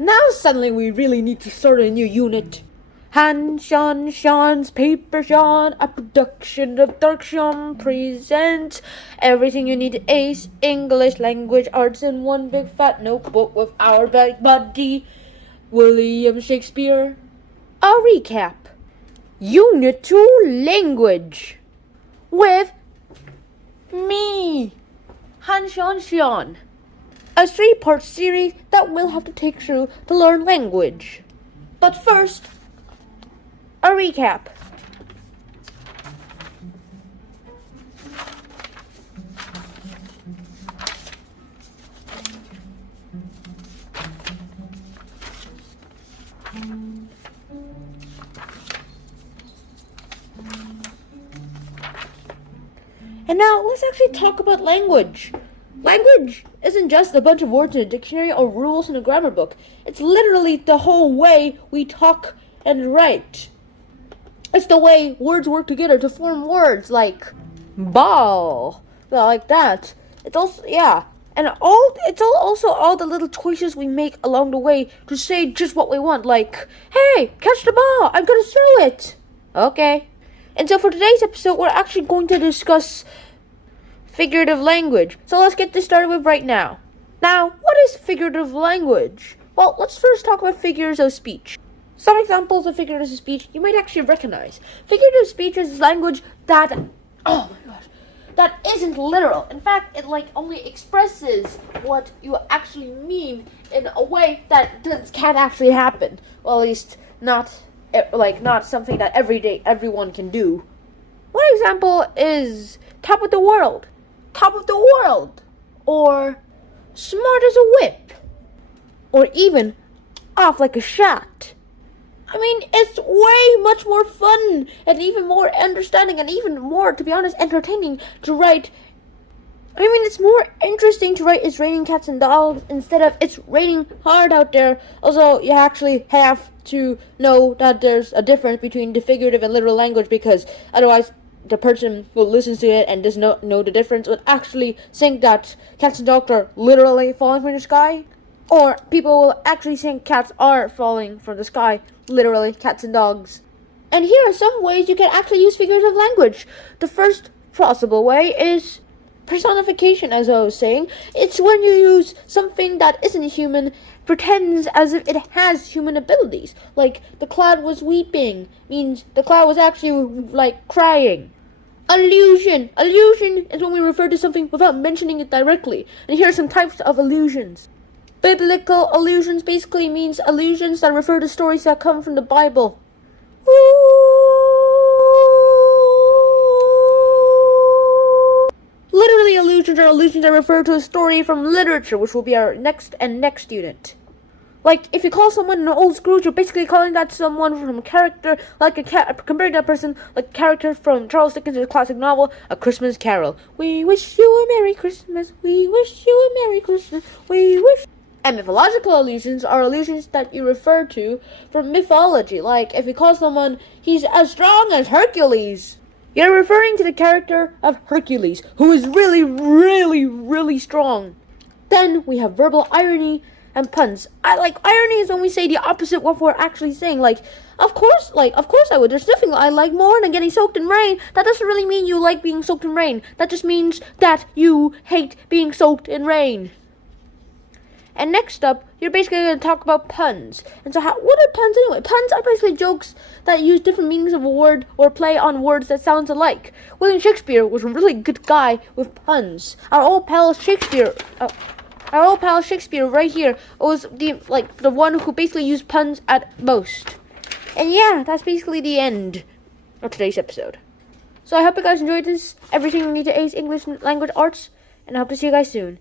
Now suddenly we really need to start a new unit. Han Sean Sean's Paper Sean, a production of Dark Sean, presents everything you need to ace English language arts in one big fat notebook with our big buddy, William Shakespeare. A recap. Unit 2 Language. With me, Han Sean Sean. A 3-part series that we'll have to take through to learn language. But first, a recap. And now let's actually talk about language. Language isn't just a bunch of words in a dictionary or rules in a grammar book. It's literally the whole way we talk and write. It's the way words work together to form words like ball, like that. It's also, and also all the little choices we make along the way to say just what we want, like, hey, catch the ball, I'm gonna throw it. Okay. And so for today's episode, we're actually going to discuss figurative language. So let's get this started with right now. Now, what is figurative language? Well, let's first talk about figures of speech. Some examples of figurative speech you might actually recognize. Figurative speech is language that, that isn't literal. In fact, it only expresses what you actually mean in a way that can't actually happen. Well, at least not something that everyone can do. One example is top of the world, or smart as a whip, or even off like a shot. I mean, it's way much more fun and even more understanding and even more, to be honest, entertaining to write. I mean, it's more interesting to write it's raining cats and dogs instead of it's raining hard out there. Also, you actually have to know that there's a difference between the figurative and literal language, because otherwise the person who listens to it and does not know the difference would actually think that cats and dogs are literally falling from the sky. Or people will actually think cats are falling from the sky, literally, cats and dogs. And here are some ways you can actually use figurative language. The first possible way is personification, as I was saying. It's when you use something that isn't human, pretends as if it has human abilities. Like, the cloud was weeping, means the cloud was actually, crying. Allusion is when we refer to something without mentioning it directly. And here are some types of allusions. Biblical allusions basically means allusions that refer to stories that come from the Bible. Literally allusions are allusions that refer to a story from literature, which will be our next unit. Like, if you call someone an old Scrooge, you're basically calling that someone from a character, comparing that person like a character from Charles Dickens' classic novel, A Christmas Carol. We wish you a Merry Christmas, we wish you a Merry Christmas, we wish... And mythological allusions are allusions that you refer to from mythology. Like, if you call someone, he's as strong as Hercules, you're referring to the character of Hercules, who is really, really, really strong. Then we have verbal irony and puns. Irony is when we say the opposite of what we're actually saying. Of course I would. There's nothing I like more than getting soaked in rain. That doesn't really mean you like being soaked in rain. That just means that you hate being soaked in rain. And next up, you're basically going to talk about puns. And so what are puns anyway? Puns are basically jokes that use different meanings of a word or play on words that sound alike. William Shakespeare was a really good guy with puns. Our old pal Shakespeare right here was the one who basically used puns at most. And yeah, that's basically the end of today's episode. So I hope you guys enjoyed this. Everything you need to ace English language arts. And I hope to see you guys soon.